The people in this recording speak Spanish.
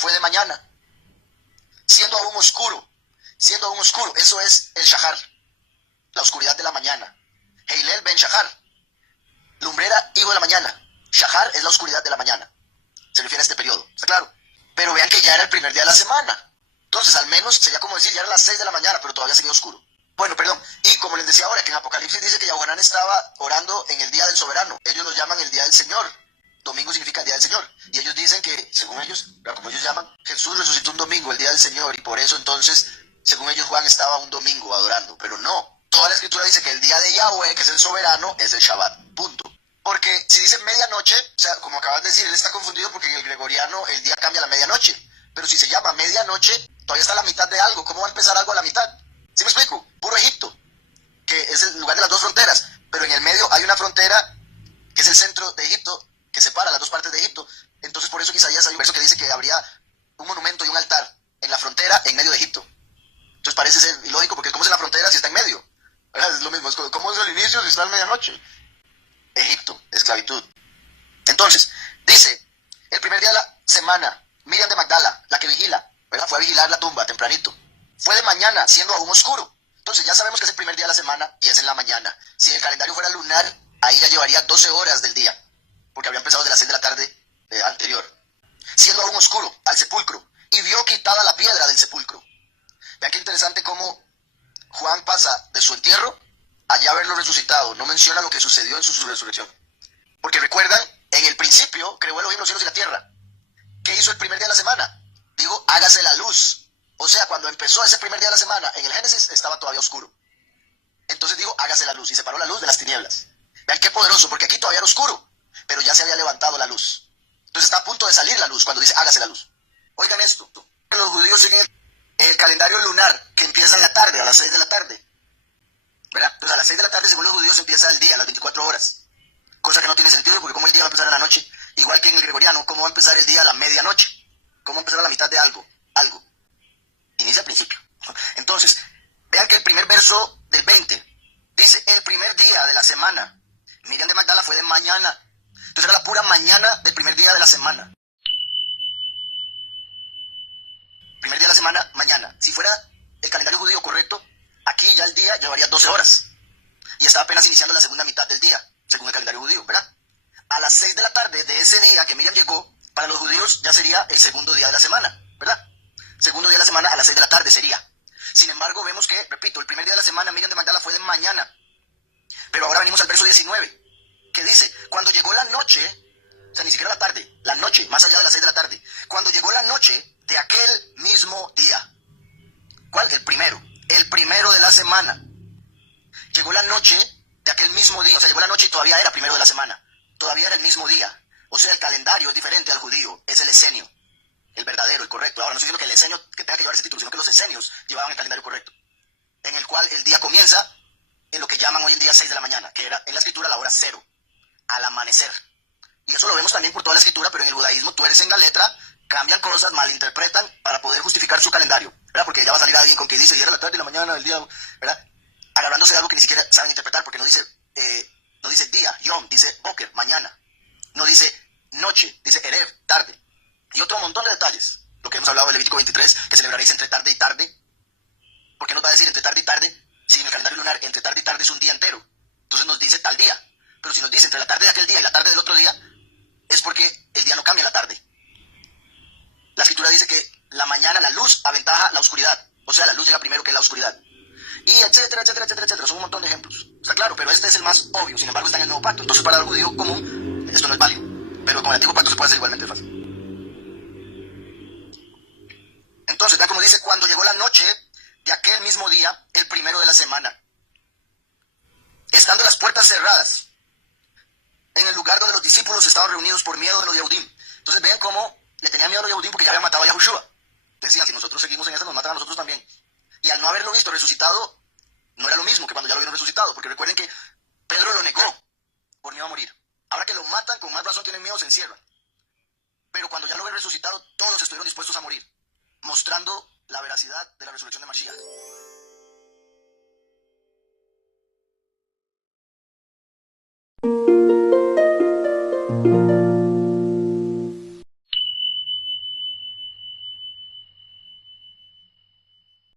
fue de mañana, siendo aún oscuro, eso es el shahar, la oscuridad de la mañana. Heilel ben shahar, lumbrera, hijo de la mañana. Shahar es la oscuridad de la mañana, se refiere a este periodo, ¿está claro? Pero vean que ya era el primer día de la semana, entonces al menos sería como decir, ya eran las 6 de la mañana, pero todavía seguía oscuro. Bueno, perdón, y como les decía ahora, que en Apocalipsis dice que Yahuanán estaba orando en el día del soberano, ellos lo llaman el día del Señor, domingo significa el día del Señor, y ellos dicen que, según ellos, como ellos llaman, Jesús resucitó un domingo, el día del Señor, y por eso entonces, según ellos, Juan estaba un domingo adorando, pero no, toda la escritura dice que el día de Yahweh, que es el soberano, es el Shabbat, punto. Porque si dice medianoche, o sea, como acabas de decir, él está confundido porque en el gregoriano el día cambia a la medianoche, pero si se llama medianoche, todavía está a la mitad de algo, ¿cómo va a empezar algo a la mitad? ¿Sí me explico? Puro Egipto, que es el lugar de las dos fronteras, pero en el medio hay una frontera que es el centro de Egipto, que separa las dos partes de Egipto. Entonces por eso en Isaías hay un verso que dice que habría un monumento y un altar en la frontera en medio de Egipto. Entonces parece ser ilógico, porque ¿cómo es en la frontera si está en medio? ¿Verdad? Es lo mismo, ¿cómo es el inicio si está en medianoche? Egipto, esclavitud. Entonces, dice, el primer día de la semana, Miriam de Magdala, la que vigila, ¿verdad? Fue a vigilar la tumba tempranito. Fue de mañana, siendo aún oscuro. Entonces ya sabemos que es el primer día de la semana y es en la mañana. Si el calendario fuera lunar, ahí ya llevaría 12 horas del día, porque habría empezado de las 6 de la tarde anterior. Siendo aún oscuro, al sepulcro, y vio quitada la piedra del sepulcro. Vean qué interesante cómo Juan pasa de su entierro a ya verlo resucitado. No menciona lo que sucedió en su resurrección. Porque recuerdan, en el principio creó Elohim los cielos y la tierra. ¿Qué hizo el primer día de la semana? Digo, hágase la luz. O sea, cuando empezó ese primer día de la semana, en el Génesis estaba todavía oscuro. Entonces digo, hágase la luz, y separó la luz de las tinieblas. Vean qué poderoso, porque aquí todavía era oscuro, pero ya se había levantado la luz. Entonces está a punto de salir la luz cuando dice, hágase la luz. Oigan esto, los judíos siguen el calendario lunar, que empieza en la tarde, a las 6 de la tarde. ¿Verdad? Entonces a las 6 de la tarde, según los judíos, empieza el día, a las 24 horas. Cosa que no tiene sentido, porque como el día va a empezar en la noche, igual que en el gregoriano, ¿cómo va a empezar el día a la medianoche? ¿Cómo va a empezar a la mitad de algo? Algo. Inicia al principio. Entonces, vean que el primer verso del 20 dice, el primer día de la semana, Miriam de Magdala fue de mañana. Entonces era la pura mañana del primer día de la semana. Primer día de la semana, mañana. Si fuera el calendario judío correcto, aquí ya el día llevaría 12 horas. Y estaba apenas iniciando la segunda mitad del día, según el calendario judío, ¿verdad? A las 6 de la tarde de ese día que Miriam llegó, para los judíos ya sería el segundo día de la semana, ¿verdad? Segundo día de la semana a las 6 de la tarde sería. Sin embargo, vemos que, repito, el primer día de la semana Miriam de Magdala fue de mañana. Pero ahora venimos al verso 19, que dice, cuando llegó la noche, o sea, ni siquiera la tarde, la noche, más allá de las 6 de la tarde, cuando llegó la noche de aquel mismo día. ¿Cuál? El primero de la semana. Llegó la noche de aquel mismo día, o sea, llegó la noche y todavía era primero de la semana. Todavía era el mismo día. O sea, el calendario es diferente al judío, es el esenio, el verdadero, el correcto. Ahora, no estoy diciendo que el esenio que tenga que llevar ese título, sino que los esenios llevaban el calendario correcto, en el cual el día comienza en lo que llaman hoy en día 6 de la mañana, que era en la escritura la hora 0, al amanecer. Y eso lo vemos también por toda la escritura, pero en el judaísmo tuercen la letra, cambian cosas, malinterpretan para poder justificar su calendario, ¿verdad? Porque ya va a salir alguien con que dice, y era la tarde y la mañana del día, ¿verdad? Agarrándose de algo que ni siquiera saben interpretar, porque no dice día, yom, dice boker, mañana. No dice noche, dice erev, tarde. Y otro montón de detalles. Lo que hemos hablado de Levítico 23, que celebraréis entre tarde y tarde. ¿Por qué nos va a decir entre tarde y tarde? Si en el calendario lunar entre tarde y tarde es un día entero. Entonces nos dice tal día. Pero si nos dice entre la tarde de aquel día y la tarde del otro día, es porque el día no cambia en la tarde. La escritura dice que la mañana, la luz aventaja la oscuridad. O sea, la luz llega primero que la oscuridad. Y etcétera, etcétera, etcétera, etcétera. Son un montón de ejemplos. Está claro, pero este es el más obvio. Sin embargo, está en el nuevo pacto. Entonces, para el judío común, esto no es válido. Pero con el antiguo pacto se puede hacer igualmente fácil. Entonces, vean cómo dice, cuando llegó la noche de aquel mismo día, el primero de la semana, estando las puertas cerradas, en el lugar donde los discípulos estaban reunidos por miedo de los Yehudim. Entonces, vean cómo le tenían miedo a los Yehudim porque ya habían matado a Yahushua. Decían, si nosotros seguimos en esa, nos matan a nosotros también. Y al no haberlo visto resucitado, no era lo mismo que cuando ya lo vieron resucitado, porque recuerden que Pedro lo negó por miedo a morir. Ahora que lo matan, con más razón tienen miedo, se encierran. Pero cuando ya lo ven resucitado, todos estuvieron dispuestos a morir, mostrando la veracidad de la resurrección de Mashiach.